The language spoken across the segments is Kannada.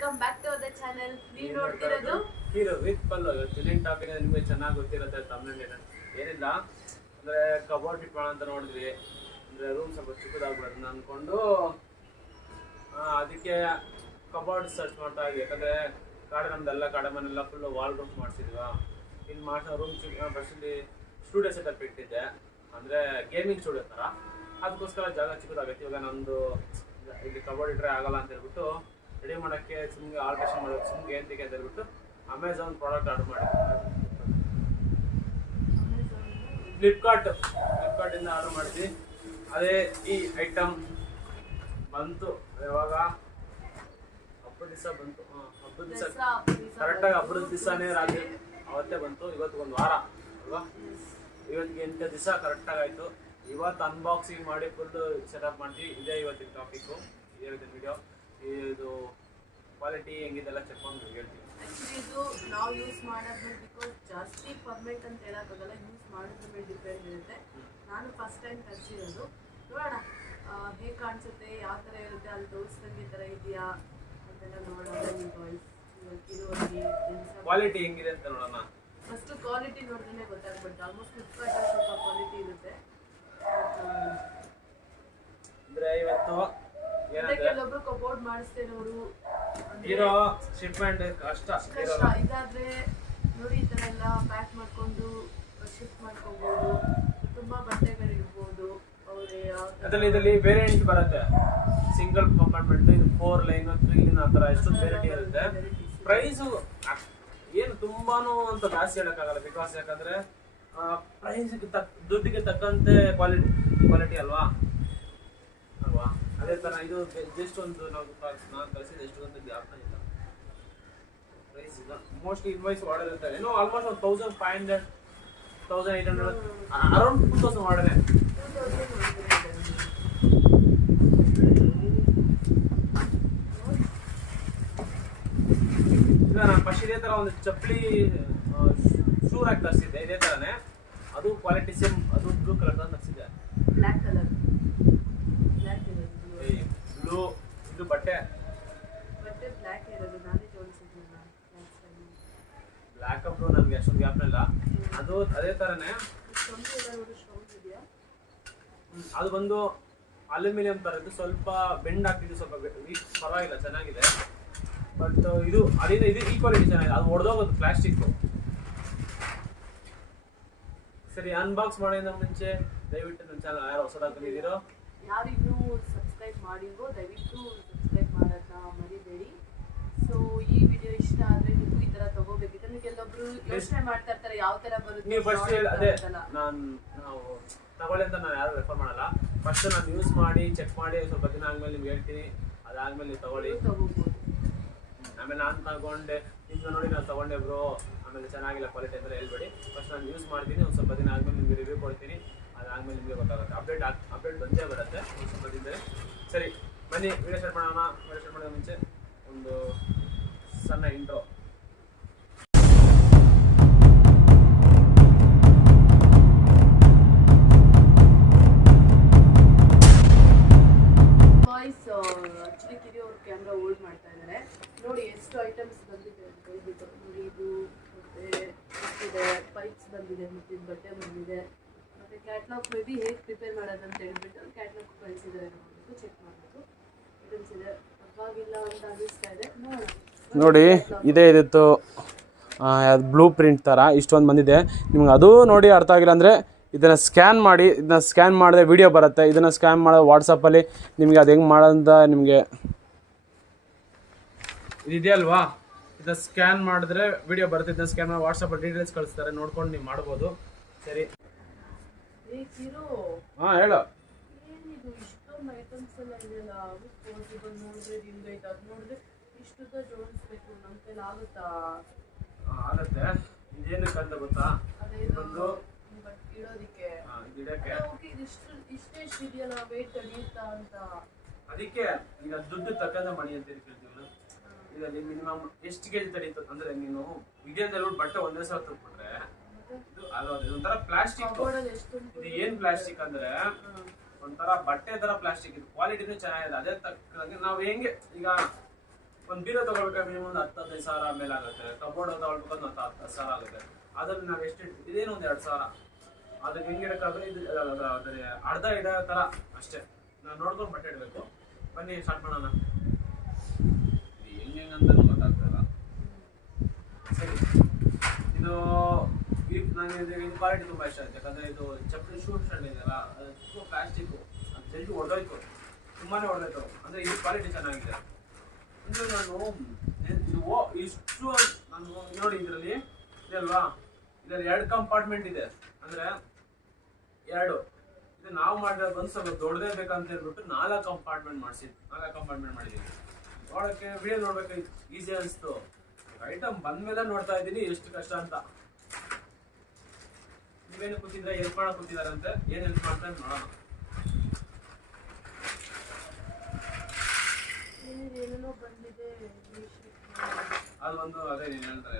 Welcome back to our channel. ನೀವು ನೋಡ್ತಿರೋದು ಹೀರೋ ವಿತ್ ಪಲ್ಲು. ಇವತ್ತಿನ ಟಾಪಿಕ್ ನಿಮಗೆ ಚೆನ್ನಾಗಿ ಗೊತ್ತಿರುತ್ತೆ. ತಮಿಳು ಏನಿಲ್ಲ ಅಂದ್ರೆ ಕಬೋರ್ಡ್ ಫಿಟ್ ಮಾಡೋಣ ಅಂತ ನೋಡಿದ್ವಿ. ಅಂದ್ರೆ ರೂಮ್ ಸ್ವಲ್ಪ ಚಿಕ್ಕದಾಗ್ಬಿಡೋದನ್ನ ಅಂದ್ಕೊಂಡು ಅದಕ್ಕೆ ಕಬೋರ್ಡ್ ಸರ್ಚ್ ಮಾಡ್ತಾ ಇದ್ವಿ. ಯಾಕಂದ್ರೆ ನಮ್ದೆಲ್ಲ ಕಾಡೆ ಮನೆಲ್ಲ ಫುಲ್ ವಾಲ್ ರೂಮ್ ಮಾಡಿಸಿದ್ವಾ. ಇಲ್ಲಿ ಮಾಡಿಸೋ ರೂಮ್ ಫಸ್ಟಲ್ಲಿ ಸ್ಟುಡಿಯೋ ಸೆಟಪ್ ಇಟ್ಟಿದ್ದೆ, ಅಂದ್ರೆ ಗೇಮಿಂಗ್ ಸ್ಟುಡಿಯೋ ಥರ. ಅದಕ್ಕೋಸ್ಕರ ಜಾಗ ಚಿಕ್ಕದಾಗೈತಿ. ಇವಾಗ ನಮ್ಮದು ಇಲ್ಲಿ ಕಬೋರ್ಡ್ ಇಟ್ಟರೆ ಆಗಲ್ಲ ಅಂತ ಹೇಳ್ಬಿಟ್ಟು ರೆಡಿ ಮಾಡೋಕ್ಕೆ ಸುಮ್ಮನೆ ಆಲ್ಟ್ರೇಷನ್ ಮಾಡೋದು ಸುಮ್ಮನೆ ಎಂತಿಗೆ ಅಂತ ಹೇಳ್ಬಿಟ್ಟು ಅಮೆಝಾನ್ ಪ್ರಾಡಕ್ಟ್ ಆರ್ಡರ್ ಮಾಡಿ ಫ್ಲಿಪ್ಕಾರ್ಟಿಂದ ಆರ್ಡರ್ ಮಾಡಿದ್ವಿ. ಅದೇ ಈ ಐಟಮ್ ಬಂತು ಯಾವಾಗ ಹಬ್ಬದ ದಿವಸ ಬಂತು. ಹಬ್ಬದ ದಿವಸ ಕರೆಕ್ಟಾಗಿ ಹಬ್ಬದ ದಿವಸನೇ ರಾತ್ರಿ ಅವತ್ತೇ ಬಂತು. ಇವತ್ತು ಒಂದು ವಾರ ಅಲ್ವಾ, ಇವತ್ತಿಗೆ 8 ದಿವಸ ಕರೆಕ್ಟಾಗಿ ಆಯಿತು. ಇವತ್ತು ಅನ್ಬಾಕ್ಸಿಂಗ್ ಮಾಡಿ ಫುಲ್ ಸೆಟಪ್ ಮಾಡ್ತೀವಿ. ಇದೇ ಇವತ್ತಿನ ಟಾಪಿಕ್ಕು, ಇದೇ ಇವತ್ತಿನ ವಿಡಿಯೋ. ಇದು ಕ್ವಾಲಿಟಿ ಹೆಂಗಿದೆಲ್ಲ ಚೆಕ್ ಮಾಡಿ ಹೇಳ್ತೀವಿ. ಆ್ಯಕ್ಚುಲಿ ಇದು ನಾವು ಯೂಸ್ ಮಾಡೋದ್ಮೇಲೆ ಬಿಕಾಸ್ ಜಾಸ್ತಿ ಪರ್ಮನೆಂಟ್ ಅಂತ ಹೇಳೋಕ್ಕಾಗಲ್ಲ, ಯೂಸ್ ಮಾಡೋದ್ರ ಮೇಲೆ ಡಿಪೆಂಡ್ ಇರುತ್ತೆ. ನಾನು ಫಸ್ಟ್ ಟೈಮ್ ತರಿಸಿರೋದು. ನೋಡೋಣ ಹೇಗೆ ಕಾಣಿಸುತ್ತೆ, ಯಾವ ಥರ ಇರುತ್ತೆ, ಅಲ್ಲಿ ತೋರಿಸ್ದಂಗೆ ಈ ಥರ ಇದೆಯಾ ಅಂತೆಲ್ಲ ನೋಡೋಣ. ಕ್ವಾಲಿಟಿ ಹೆಂಗಿದೆ ಅಂತ ನೋಡೋಣ. ಫಸ್ಟ್ ಕ್ವಾಲಿಟಿ ನೋಡಿದ್ರೆ ಗೊತ್ತಾಗ್ಬಿಟ್ಟು ಆಲ್ಮೋಸ್ಟ್ ಫ್ಲಿಪ್ಕಾರ್ಟ್ ಸ್ವಲ್ಪ ಕ್ವಾಲಿಟಿ ಇರುತ್ತೆ. ಅಂದ್ರೆ ಇವತ್ತು ಕೆಲವೊಬ್ರು ಕಬೋರ್ಡ್ ಮಾಡಿಸ್ತೇನವರು ಹೀರೋ ಶಿಪ್ಮೆಂಟ್ ಕಷ್ಟ. ಇದಾದ್ರೆ ನೋಡಿ ಈ ತರ ಎಲ್ಲ ಪ್ಯಾಕ್ ಮಾಡ್ಕೊಂಡು ಶಿಫ್ಟ್ ಮಾಡ್ಕೋಬಹುದು. ತುಂಬಾ ಬಟ್ಟೆಗಳು ಇಡ್ಬೋದು. ಇದರಲ್ಲಿ ವೇರಿಯಂಟ್ ಬರುತ್ತೆ. ಸಿಂಗಲ್ ಕಂಪಾರ್ಟ್ಮೆಂಟ್, ಇದು 4 ಲೈನ್ 3 ಲೈನ್ ಆ ಥರ ಎಷ್ಟೊಂದು ವೆರೈಟಿ ಇರುತ್ತೆ. ಪ್ರೈಸು ಏನು ತುಂಬಾನು ಅಂತ ಜಾಸ್ತಿ ಹೇಳೋಕ್ಕಾಗಲ್ಲ. ಬಿಕಾಸ್ ಯಾಕಂದ್ರೆ ಪ್ರೈಸ್ಗೆ ದುಡ್ಡಿಗೆ ತಕ್ಕಂತೆ ಕ್ವಾಲಿಟಿ ಅಲ್ವಾ. ಅದೇ ಥರ ಇದು ಜಸ್ಟ್ ಒಂದು ನಾನು ಕಳಿಸಿದ ಎಷ್ಟು ಅಂತ ಜ್ಞಾಪನ ಇಲ್ಲ. ಪ್ರೈಸ್ ಈಗ ಮೋಸ್ಟ್ಲಿ ಇನ್ವಾಯ್ಸ್ ಮಾಡಿರುತ್ತೆ ಏನೋ ಆಲ್ಮೋಸ್ಟ್ 1500 1800 ಅರೌಂಡ್ 2000 ಮಾಡಿದೆ. ಈಗ ನಾನು ಫಸ್ಟ್ ಇದೇ ಥರ ಒಂದು ಚಪ್ಪಲಿ ಶೂ ಹಾಕಿ ತರಿಸಿದ್ದೆ, ಇದೇ ಥರನೇ. ಅದು ಕ್ವಾಲಿಟಿ ಸೇಮ್, ಅದು ಬ್ಲೂ ಕಲರ್ ತರಿಸಿದ್ದೆ. ಬ್ಲ್ಯಾಕ್ ಕಲರ್ ಬ್ಲೂ ಇದು ಬಟ್ಟೆ ಬ್ಲ್ಯಾಕ್ ಇರೋದು ನಾನೇ ಜೋಡಿಸಿದ್ನಲ್ಲ. ಬ್ಲ್ಯಾಕ್ ಬ್ಲೂ ನನಗೆ ಅಷ್ಟೊಂದು ಗ್ಯಾಪ್ ಇಲ್ಲ. ಅದು ಅದೇ ಥರನೇ. ಅದು ಬಂದು ಅಲ್ಯೂಮಿನಿಯಂ ಥರ ಇದ್ದು, ಸ್ವಲ್ಪ ಬೆಂಡ್ ಆಗ್ತಿದ್ದು, ಸ್ವಲ್ಪ ಪರವಾಗಿಲ್ಲ, ಚೆನ್ನಾಗಿದೆ. ಬಟ್ ಇದು ಅದೇ ಇದು ಈ ಕ್ವಾಲಿಟಿ ಚೆನ್ನಾಗಿದೆ. ಅದು ಹೊಡೆದೋಗೋದು ಪ್ಲಾಸ್ಟಿಕ್ಕು. ಸರಿ, ಅನ್ಬಾಕ್ಸ್ ಮಾಡೋದ್ರಿಂದ ಮುಂಚೆ ದಯವಿಟ್ಟು ನನ್ನ ಚಾನಲ್ ಯಾರು ಹೊಸದಾಗಿ ಬಂದಿದ್ದೀರೋ, ಯಾರು ಇನ್ನೂ ಸಬ್ಸ್ಕ್ರೈಬ್ ಮಾಡಿಲ್ವೋ ದಯವಿಟ್ಟು ಸಬ್ಸ್ಕ್ರೈಬ್ ಮಾಡೋದನ್ನ ಮರಿಬೇಡಿ. ಸೊ ಈ ವಿಡಿಯೋ ಇಷ್ಟ ಆದರೆ ನೀವು ಈ ಥರ ತಗೋಬೇಕು. ಯಾಕಂದ್ರೆ ಕೆಲವೊಬ್ರು ಯೋಚನೆ ಮಾಡ್ತಾ ಇರ್ತಾರೆ ಯಾವ ಥರ ಬರುತ್ತೆ. ನೀವು ಫಸ್ಟ್ ಅದೇ ನಾವು ತಗೊಳ್ಳಿ ಅಂತ ನಾನು ಯಾರು ರೆಫರ್ ಮಾಡಲ್ಲ. ಫಸ್ಟ್ ನಾನು ಯೂಸ್ ಮಾಡಿ ಚೆಕ್ ಮಾಡಿ ಸ್ವಲ್ಪ ದಿನ ಆದ್ಮೇಲೆ ನಿಮ್ಗೆ ಹೇಳ್ತೀನಿ. ಅದಾದ್ಮೇಲೆ ನೀವು ತಗೋಬೋದು. ಆಮೇಲೆ ನಾನು ತಗೊಂಡೆ ನಿಮ್ಗೆ ನೋಡಿ ನಾನು ತಗೊಂಡೆ ಬ್ರೋ ಆಮೇಲೆ ಚೆನ್ನಾಗಿಲ್ಲ ಕ್ವಾಲಿಟಿ ಅಂದರೆ ಹೇಳ್ಬೇಡಿ. ಫಸ್ಟ್ ನಾನು ಯೂಸ್ ಮಾಡ್ತೀನಿ, ಒಂದು ಸ್ವಲ್ಪ ದಿನ ಆದ್ಮೇಲೆ ನಿಮಗೆ ರಿವ್ಯೂ ಕೊಡ್ತೀನಿ. ಅದಾದ್ಮೇಲೆ ನಿಮಗೆ ಗೊತ್ತಾಗುತ್ತೆ. ಅಪ್ಡೇಟ್ ಬಂದೇ ಬರುತ್ತೆ ಒಂದು ಸ್ವಲ್ಪ ದಿನದಲ್ಲಿ. ಸರಿ ಬನ್ನಿ ವಿಡಿಯೋ ಸ್ಟಾರ್ಟ್ ಮಾಡೋಣ. ವಿಡಿಯೋ ಸ್ಟಾರ್ಟ್ ಮಾಡೋದು ಮುಂಚೆ ಒಂದು ಸಣ್ಣ ಇಂಟ್ರೋ. ವಾಯ್ಸ್ ಆಕ್ಚುಲಿ ಕಿರಿ ಅವರು ಕ್ಯಾಮ್ರಾ ಹೋಲ್ಡ್ ಮಾಡ್ತಾ ಇದ್ದಾರೆ. ನೋಡಿ ಎಷ್ಟು ಐಟಮ್ಸ್ ಬಂದಿದೆ ಅಂತ ಹೇಳ್ಬಿಟ್ಟು. ನೋಡಿ ಇದು ಮತ್ತೆ ಇದೆ ಪೈಪ್ಸ್ ಬಂದಿದೆ, ಮತ್ತು ಬಟ್ಟೆ ಬಂದಿದೆ, ಮತ್ತು ಕ್ಯಾಟ್ಲಾಗ್ ಮೇ ಬಿ ಹೇಗೆ ಪ್ರಿಪೇರ್ ಮಾಡೋದಂತ ಹೇಳ್ಬಿಟ್ಟು ಕ್ಯಾಟ್ಲಾಗ್ ಕಳಿಸಿದ್ದಾರೆ. ನೋಡಬೇಕು, ಚೆಕ್ ಮಾಡಬೇಕು. ಐಟಮ್ಸ್ ಇದೆ, ಪರವಾಗಿಲ್ಲ ಅಂತ ಅನ್ನಿಸ್ತಾ ಇದೆ. ನೋಡಿ ಇದೇ ಇದಿತ್ತು ಬ್ಲೂ ಪ್ರಿಂಟ್ ಥರ ಇಷ್ಟೊಂದು ಬಂದಿದೆ. ನಿಮ್ಗೆ ಅದು ನೋಡಿ ಅರ್ಥ ಆಗಿಲ್ಲ ಅಂದರೆ ಇದನ್ನು ಸ್ಕ್ಯಾನ್ ಮಾಡಿ. ಇದನ್ನ ಸ್ಕ್ಯಾನ್ ಮಾಡಿದ್ರೆ ವಿಡಿಯೋ ಬರುತ್ತೆ. ಇದನ್ನು ಸ್ಕ್ಯಾನ್ ಮಾಡೋದು ವಾಟ್ಸಪ್ಪಲ್ಲಿ ನಿಮಗೆ ಅದು ಹೆಂಗೆ ಮಾಡೋದಂತ ನಿಮಗೆ ಇದಿದೆ ಅಲ್ವಾ. ಇದನ್ನ ಸ್ಕ್ಯಾನ್ ಮಾಡಿದ್ರೆ ವಿಡಿಯೋ ಬರುತ್ತೆ. ಇದನ್ನ ಸ್ಕ್ಯಾನ್ ಮಾಡಿ ವಾಟ್ಸಪ್ಪಲ್ಲಿ ಡೀಟೇಲ್ಸ್ ಕಳಿಸ್ತಾರೆ, ನೋಡ್ಕೊಂಡು ನೀವು ಮಾಡ್ಬೋದು. ಸರಿ ಹಾಂ ಹೇಳು. ಏನಿದು ಇಷ್ಟೊಂದು ಐಟಮ್ಸ್ ಎಲ್ಲ ಇದೆಯಲ್ಲ, ಪಾಸಿಬಲ್ ನೋಡಿದ್ರೆ ಹಿಂಗೈತೆ, ಅದು ನೋಡಿದ್ರೆ ಇಷ್ಟುದ್ದ ಜೋಡಿಸ್ಬೇಕು, ನಮ್ಮ ಕೈಲಿ ಆಗುತ್ತಾ? ಆಗುತ್ತೆ. ಇದೇನಕ್ಕೆ ಅಂತ ಗೊತ್ತಾ? ಅದೇ ಒಂದು ಇಡೋದಕ್ಕೆ ಗಿಡಕ್ಕೆ ಇಷ್ಟೇ ಇದೆಯಲ್ಲ, ವೇಟ್ ತಡೆಯುತ್ತಾ ಅಂತ. ಅದಕ್ಕೆ ಈಗ ದುಡ್ಡು ತಕ್ಕಂತ ಮಣಿ ಅಂತ ಹೇಳ್ತೀವಲ್ಲ. ಇದರಲ್ಲಿ ಮಿನಿಮಮ್ ಎಷ್ಟು ಕೆಜಿ ತಡೀತು ಅಂದ್ರೆ ನೀನು ವಿಡಿಯೋದಲ್ಲಿ ಬಟ್ಟೆ ಒಂದೇ ಸಲ ತಗೊಂಡ್ಬಿಟ್ರೆ ಇದು ಆಗೋದು. ಇದೊಂಥರ ಪ್ಲಾಸ್ಟಿಕ್. ಇದು ಏನ್ ಪ್ಲಾಸ್ಟಿಕ್ ಅಂದ್ರೆ ಒಂಥರ ಬಟ್ಟೆ ತರ ಪ್ಲಾಸ್ಟಿಕ್. ಇದು ಕ್ವಾಲಿಟಿನೂ ಚೆನ್ನಾಗಿದೆ. ಅದೇ ತಕ್ಕಂಗೆ ನಾವು ಹೆಂಗೆ ಈಗ ಒಂದು ಬೀರೋ ತಗೊಳ್ಬೇಕಾದ್ರೆ ಮಿನಿಮಮ್ ಒಂದು 10-15 ಸಾವಿರ ಮೇಲೆ ಆಗುತ್ತೆ. ಕಬೋರ್ಡ್ ತಗೊಳ್ಬೇಕಂದ್ರೆ ಒಂದು 10 ಸಾವಿರ ಆಗುತ್ತೆ. ಅದ್ರಲ್ಲಿ ನಾವು ಎಷ್ಟು ಇದೇನು ಒಂದು 2 ಸಾವಿರ. ಅದಕ್ಕೆ ಹೆಂಗೆ ಇಡಕ್ಕಾದ್ರೆ ಇದು ಅದ್ರ ಅರ್ಧ ಇಡೋ ಥರ ಅಷ್ಟೇ. ನಾವು ನೋಡ್ಕೊಂಡು ಬಟ್ಟೆ ಇಡಬೇಕು. ಬನ್ನಿ ಸ್ಟಾರ್ಟ್ ಮಾಡೋಣ. ಹೆಂಗಂತ ಗೊತ್ತಾಗ್ತಲ್ಲ. ಸರಿ, ಇದು ನನಗೆ ಇದು ಕ್ವಾಲಿಟಿ ತುಂಬ ಇಷ್ಟ ಆಯ್ತು. ಯಾಕಂದರೆ ಇದು ಚಪ್ಪಲಿ ಶೂ ಸ್ಟ್ಯಾಂಡ್ ಇದೆಯಲ್ಲ, ಅದು ತುಂಬ ಪ್ಲಾಸ್ಟಿಕ್ಕು, ಅದು ಜಲ್ದಿ ಹೊಡೆದೋಯ್ತು, ತುಂಬಾ ಹೊಡೆದೋಯ್ತು. ಅಂದರೆ ಇದು ಕ್ವಾಲಿಟಿ ಚೆನ್ನಾಗಿದೆ. ಅಂದರೆ ನಾನು ಇಷ್ಟು ನಾನು ನೋಡಿ ಇದರಲ್ಲಿ ಇದಲ್ವಾ, ಇದರಲ್ಲಿ 2 ಕಂಪಾರ್ಟ್ಮೆಂಟ್ ಇದೆ. ಅಂದರೆ 2 ಇದು ನಾವು ಮಾಡಿದ್ರೆ ಬಂದು ಸ್ವಲ್ಪ ದೊಡ್ಡದೇ ಬೇಕಂತ ಹೇಳ್ಬಿಟ್ಟು 4 ಕಂಪಾರ್ಟ್ಮೆಂಟ್ ಮಾಡಿದ್ದೀವಿ. ನೋಡೋಕ್ಕೆ ವಿಡಿಯೋ ನೋಡ್ಬೇಕು ಈಸಿ ಅನಿಸ್ತು. ಐಟಮ್ ಬಂದ್ಮೇಲೆ ನೋಡ್ತಾ ಇದ್ದೀನಿ ಎಷ್ಟು ಕಷ್ಟ ಅಂತ. ನೀವೇನು ಕೂತಿದ್ರೆ ಹೆಲ್ಪ್ ಮಾಡೋ ಕೂತಿದಾರಂತೆ, ಏನು ಹೆಲ್ಪ್ ಮಾಡ್ತಾರೆ ನೋಡೋಣ. ಏನೇನೋ ಬಂದಿದೆ. ಅದು ಒಂದು ಅದೇ ನೀನು ಹೇಳ್ತಾರೆ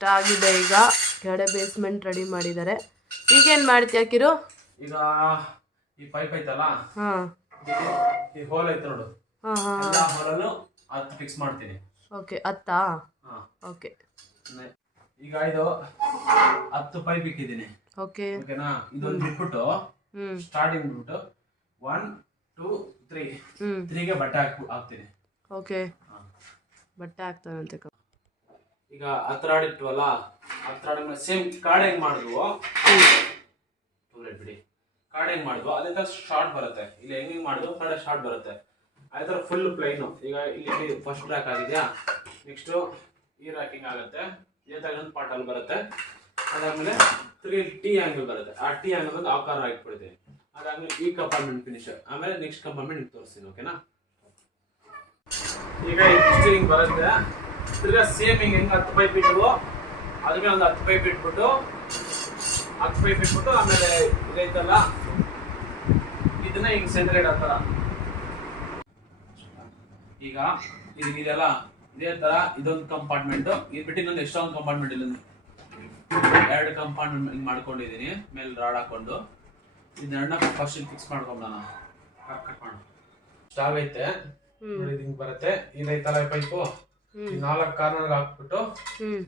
ಇಷ್ಟ ಆಗಿದೆ. ಈಗ ಕೆಳಗಡೆ ಬೇಸ್ಮೆಂಟ್ ರೆಡಿ ಮಾಡಿದ್ದಾರೆ. ಈಗೇನು ಮಾಡ್ತೀಯ ಕಿರು? ಈಗ ಈ ಪೈಪ್ ಐತಲ್ಲ, ಹಾಂ, ಈ ಹೋಲ್ ಐತೆ ನೋಡು, ಹಾಂ ಹಾಂ, ಎಲ್ಲ ಹೋಲಲ್ಲೂ ಅದು ಫಿಕ್ಸ್ ಮಾಡ್ತೀನಿ. ಓಕೆ, ಅತ್ತಾ? ಹಾಂ, ಓಕೆ. ಈಗ ಇದು 10 ಪೈಪ್ ಇಕ್ಕಿದ್ದೀನಿ. ಓಕೆ, ಓಕೆನಾ? ಇದೊಂದು ಬಿಟ್ಬಿಟ್ಟು ಸ್ಟಾರ್ಟಿಂಗ್ ಬಿಟ್ಬಿಟ್ಟು 1 2 3 3ಗೆ ಬಟ್ಟೆ ಹಾಕ್ತೀನಿ. ಓಕೆ, ಬಟ್ಟೆ ಹಾಕ್ತಾನಂತೆ. ಈಗ ಹತ್ರಾಡಿಟ್ವಲ್ಲ, ಹತ್ರಾಡ ಸೇಮ್ ಕಾಡೆ ಹೆಂಗ್ ಮಾಡಿದ್ವು, ಬಿಡಿ ಕಾಡೆ ಹೆಂಗ್ ಮಾಡಿದ್ವು ಅದೇ ತರ ಶಾರ್ಟ್ ಬರುತ್ತೆ. ಇಲ್ಲಿ ಹೆಂಗ್ ಮಾಡಿದ್ವು ಕಾಡೆ ಶಾರ್ಟ್ ಬರುತ್ತೆ. ಅದೇ ತರ ಫುಲ್ ಪ್ಲೈನು. ಈಗ ಇಲ್ಲಿ ಫಸ್ಟ್ ರ್ಯಾಕ್ ಆಗಿದೆಯಾ, ನೆಕ್ಸ್ಟ್ ಈ ರ್ಯಾಕಿಂಗ್ ಆಗುತ್ತೆ, ಇದೇ ತರ ಒಂದು ಪಾರ್ಟ್ ಅಲ್ಲಿ ಬರುತ್ತೆ. ಅದಾದ್ಮೇಲೆ 3 ಟಿ ಆಂಗಲ್ ಬರುತ್ತೆ. ಆ ಟಿ ಆಂಗಲ್ ಬಂದು ಆಕಾರ ಇಟ್ಬಿಡ್ತೀನಿ. ಅದಾದ್ಮೇಲೆ ಈ ಕಂಪಾರ್ಟ್ಮೆಂಟ್ ಫಿನಿಶ್, ಆಮೇಲೆ ನೆಕ್ಸ್ಟ್ ಕಂಪಾರ್ಟ್ಮೆಂಟ್ ನಿಮ್ಗೆ ತೋರಿಸ್ತೀನಿ. ಓಕೆನಾ? ಈಗ ಇಷ್ಟು ಹಿಂಗ್ ಬರುತ್ತೆ. ತಿರ್ಗಾ ಸೇಮ್ ಹಿಂಗೆ ಹೆಂಗೆ 10 ಪೈಪ್ ಇಟ್ಟವು ಅದಕ್ಕೆ ಒಂದು 10 ಪೈಪ್ ಇಟ್ಬಿಟ್ಟು 10 ಪೈಪ್ ಇಟ್ಬಿಟ್ಟು ಆಮೇಲೆ ಇದೈತಲ್ಲ ಇದನ್ನ ಹಿಂಗೆ ಸೆಂಟರ್ ಇಡತ್ತಾರ. ಈಗ ಇದೆಲ್ಲ ಇದೇ ತರ ಇದೊಂದು ಕಂಪಾರ್ಟ್ಮೆಂಟ್, ಇದು ಬಿಟ್ಟು ಇನ್ನೊಂದು ಎಕ್ಸ್ಟ್ರಾ ಒಂದು ಕಂಪಾರ್ಟ್ಮೆಂಟ್, ಇಲ್ಲೊಂದು 2 ಕಂಪಾರ್ಟ್ಮೆಂಟ್ ಹಿಂಗೆ ಮಾಡ್ಕೊಂಡಿದ್ದೀನಿ. ಮೇಲೆ ರಾಡ್ ಹಾಕೊಂಡು ಇದನ್ನ ಫಸ್ಟ್ ಫಿಕ್ಸ್ ಮಾಡ್ಕೊಂಡ ಕಟ್ ಮಾಡೋಣ. ಸ್ಟಾವ್ ಐತೆ ನೋಡಿ, ಹಿಂಗ್ ಬರುತ್ತೆ. ಇದೈತಲ್ಲ ಪೈಪು, 4 ಕಾರ್ನರ್ ಹಾಕ್ಬಿಟ್ಟು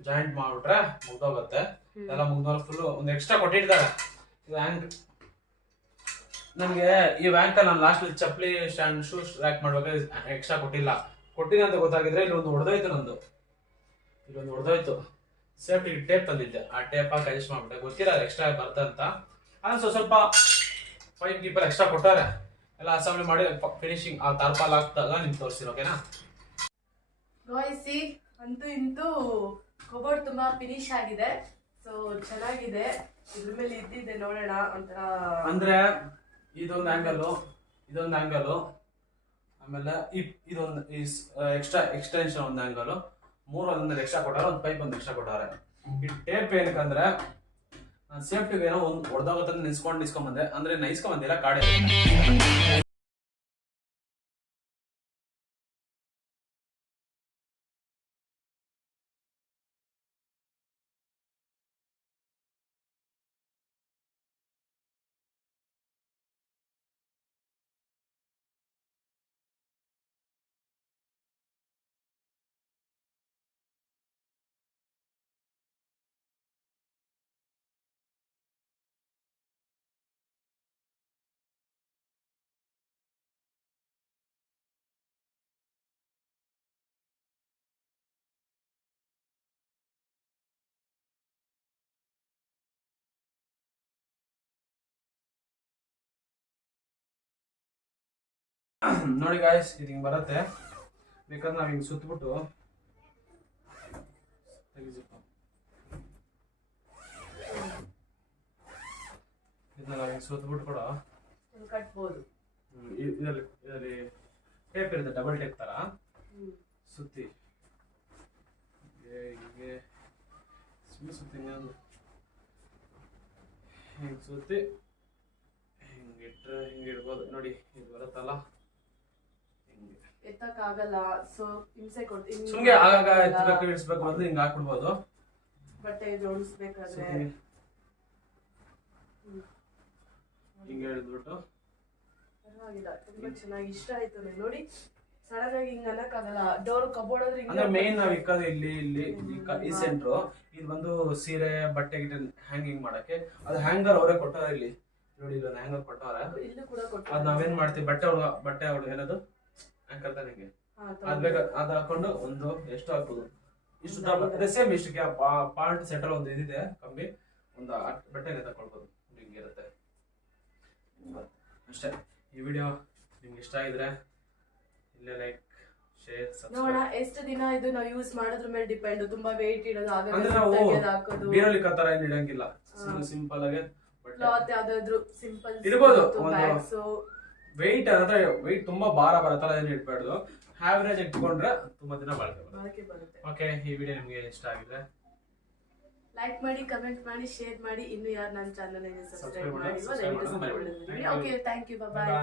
ಜಾಯಿಂಟ್ ಮಾಡ್ಬಿಟ್ರೆ ಮುಗ್ದೋಗುತ್ತೆ. ಎಲ್ಲ ಮುಗ್ದೋಗ ಫುಲ್ ಒಂದು ಎಕ್ಸ್ಟ್ರಾ ಕೊಟ್ಟಿರ್ತಾರೆ. ಇದು ಹ್ಯಾಂಗ್ ನನಗೆ ಈ ವ್ಯಾಂಕಲ್ಲಿ ನಾನು ಲಾಸ್ಟ್ ಚಪ್ಪಲಿ ಸ್ಟ್ಯಾಂಡ್ ಶೂಸ್ ರ್ಯಾಕ್ ಮಾಡ್ಬೇಕಾದ್ರೆ ಎಕ್ಸ್ಟ್ರಾ ಕೊಟ್ಟಿಲ್ಲ ಅಂತ ಗೊತ್ತಾಗಿದ್ರೆ ಇಲ್ಲಿ ಒಂದು ಹೊಡೆದೋಯ್ತು ನಂದು. ಇಲ್ಲೊಂದು ಹೊಡೆದೋಯ್ತು. ಸೇಫ್ಟಿ ಟೇಪ್ ತಂದಿದ್ದೆ, ಆ ಟೇಪ್ ಹಾಕಿ ಅಡ್ಜಸ್ಟ್ ಮಾಡ್ಬಿಟ್ಟೆ. ಗೊತ್ತಿಲ್ಲ ಎಕ್ಸ್ಟ್ರಾ ಬರ್ತಂತ. ಅದನ್ನ ಸ್ವಲ್ಪ ಪೈಪ್ ಗೀಪರ್ ಎಕ್ಸ್ಟ್ರಾ ಕೊಟ್ಟಾರೆ. ಎಲ್ಲ ಅಸೆಂಬ್ಲಿ ಮಾಡಿ ಫಿನಿಶಿಂಗ್ ಆ ತಾರ್ಪಾಲ್ ಹಾಕ್ದಾಗ ನಿಮ್ಗೆ ತೋರಿಸ್ತೀನಿ. ಓಕೆನಾ? ಗಾಯ್ಸಿ, ಅಂತೂ ಇಂತೂ ಕಬೋರ್ಡ್ ತುಂಬಾ ಫಿನಿಶ್ ಆಗಿದೆ. ಸೊ ಚೆನ್ನಾಗಿದೆ. ಇದ್ರ ಮೇಲೆ ಇದ್ದಿದೆ ನೋಡೋಣ ಒಂಥರ. ಅಂದ್ರೆ ಇದೊಂದು ಆಂಗಲ್, ಆಮೇಲೆ ಇದೊಂದು ಎಕ್ಸ್ಟೆನ್ಷನ್ ಒಂದು ಆಂಗಲ್, 3 ಒಂದೊಂದು ಎಕ್ಸ್ಟ್ರಾ ಕೊಟ್ಟಾರೆ. ಒಂದು ಪೈಪ್ ಒಂದು ಎಕ್ಸ್ಟ್ರಾ ಕೊಟ್ಟಾರೆ. ಈ ಟೇಪ್ ಏನಕ್ಕಂದ್ರೆ ನಾನು ಸೇಫ್ಟಿಗೆ ಏನೋ ಒಂದು ಹೊಡೆದಾಗತ್ತಂದ್ರೆ ನಿಸ್ಕೊಂಡ್ಬಂದೆ. ಅಂದ್ರೆ ನೈಸ್ಕೊಂಬಂದಿಲ್ಲ, ಕಾಡೆ ನೋಡಿ ಗಾಯ್ಸ್, ಇದು ಹಿಂಗೆ ಬರುತ್ತೆ. ಬೇಕಾದ್ರೆ ನಾವು ಹಿಂಗೆ ಸುತ್ತಬಿಟ್ಟು ಇದನ್ನ ನಾವು ಹಿಂಗೆ ಸುತ್ತಬಿಟ್ಟು ಕೂಡ ಕಟ್ಬೋದು. ಇದರಲ್ಲಿ ಟೇಪ್ ಇರುತ್ತೆ, ಡಬಲ್ ಟೇಪ್ ತರ ಸುತ್ತಿ ಹಿಂಗೆ ಸುತ್ತಿ ಹಿಂಗೆ ಸುತ್ತಿ ಹಿಂಗಿಟ್ರೆ ಹಿಂಗೆ ಇಡ್ಬೋದು. ನೋಡಿ ಇದು ಬರುತ್ತಲ್ಲ, ಎತ್ತಕ್ಕಾಗಲ್ಲ. ಸೊ ಹಿಂಸೆ ಕೊಡ್ತೀನಿ. ಸುಮ್ಗೆ ಆಗಾಗ ಎತ್ತಬೇಕು ಇಳಿಸ್ಬೇಕು ಅಂದ್ರೆ ಹಿಂಗೆ ಹಾಕ್ಬಿಡ್ಬೋದು. ಬಟ್ಟೆ ಜೋಡಿಸ್ಬೇಕಾದ್ರೆ ಹಿಂಗೆ ಹಿಡಿದ್ಬಿಟ್ಟು ಪರವಾಗಿಲ್ಲ, ತುಂಬಾ ಚೆನ್ನಾಗಿ ಇಷ್ಟ ಆಯ್ತು. ನೋಡಿ ಸಡನ್ ಆಗಿ ಹಿಂಗ ಅನ್ನಕ್ಕಾಗಲ್ಲ. ಡೋರ್ ಕಬೋರ್ಡ್ ಅಂದ್ರೆ ಮೇನ್ ನಾವ್ ಇಕ್ಕೋದು ಇಲ್ಲಿ ಈ ಸೆಂಟ್ರು. ಇದು ಬಂದು ಸೀರೆ ಬಟ್ಟೆ ಗಿಟ್ಟೆ ಹ್ಯಾಂಗಿಂಗ್ ಮಾಡಕ್ಕೆ. ಅದು ಹ್ಯಾಂಗರ್ ಅವರೇ ಕೊಟ್ಟಾರ. ಇಲ್ಲಿ ನೋಡಿ, ಇಲ್ಲೊಂದು ಹ್ಯಾಂಗರ್ ಕೊಟ್ಟಾರ. ಇಲ್ಲೂ ಕೂಡ ಕೊಟ್ಟಾರ. ಅದ್ ನಾವೇನ್ ಮಾಡ್ತೀವಿ, ಬಟ್ಟೆ ಏನದು ಹ್ಯಾಂಗರ್ ತಾನೆ, ಹಿಂಗೆ ಅದ್ ಹಾಕೊಂಡು ಒಂದು ಎಷ್ಟು ಹಾಕ್ಬೋದು, ಇಷ್ಟು ಸೇಮ್ ಇಷ್ಟಕ್ಕೆ ಪಾರ್ಟ್ ಸೆಂಟ್ರಲ್ ಒಂದು ಇದಿದೆ ಕಂಬಿ, ಒಂದು ಬಟ್ಟೆನೆ ತಕೊಳ್ಬೋದು. ಹಿಂಗಿರುತ್ತೆ ಅಷ್ಟೇ. ಈ ವಿಡಿಯೋ ನಿಮ್ಗೆ ಇಷ್ಟ ಆಗಿದ್ರೆ ಇಲ್ಲೇ ಲೈಕ್, ಶೇರ್, ಸಬ್ಸ್ಕ್ರೈಬ್. ನೋಡೋಣ ಎಷ್ಟು ದಿನ ಇದು ನಾವು ಯೂಸ್ ಮಾಡೋದ್ರ ಮೇಲೆ ಡಿಪೆಂಡ್. ತುಂಬಾ ವೇಟ್ ಇಡೋದು ಅಂದ್ರೆ ನಾವು ಬೀರಲ್ಲಿ ತರ ಏನು ಇಡಂಗಿಲ್ಲ, ಸಿಂಪಲ್ ಆಗಿ ಕ್ಲಾತ್ ಯಾವ್ದಾದ್ರು ಸಿಂಪಲ್ ಇಡಬಹುದು. ವೆಯ್ಟ್ ಅಂದ್ರೆ ವೆಯ್ಟ್ ತುಂಬಾ ಭಾರ ಬರತ್ತಲ್ಲ, ಏನು ಇಟ್ಬಾರ್ದು. ಆವರೇಜ್ ಇಟ್ಕೊಂಡ್ರೆ ತುಂಬಾ ದಿನ ಬಾಳಿಕೆ ಬರುತ್ತೆ. ಓಕೆ, ಈ ವಿಡಿಯೋ ನಿಮ್ಗೆ ಇಷ್ಟ ಆಗಿದ್ರೆ ಲೈಕ್ ಮಾಡಿ, ಕಮೆಂಟ್ ಮಾಡಿ, ಶೇರ್ ಮಾಡಿ. ಇನ್ನು ಯಾರು ನನ್ನ ಚಾನಲ್ ಸಬ್ಸ್ಕ್ರೈಬ್ ಮಾಡಿ. Okay, thank you, bye.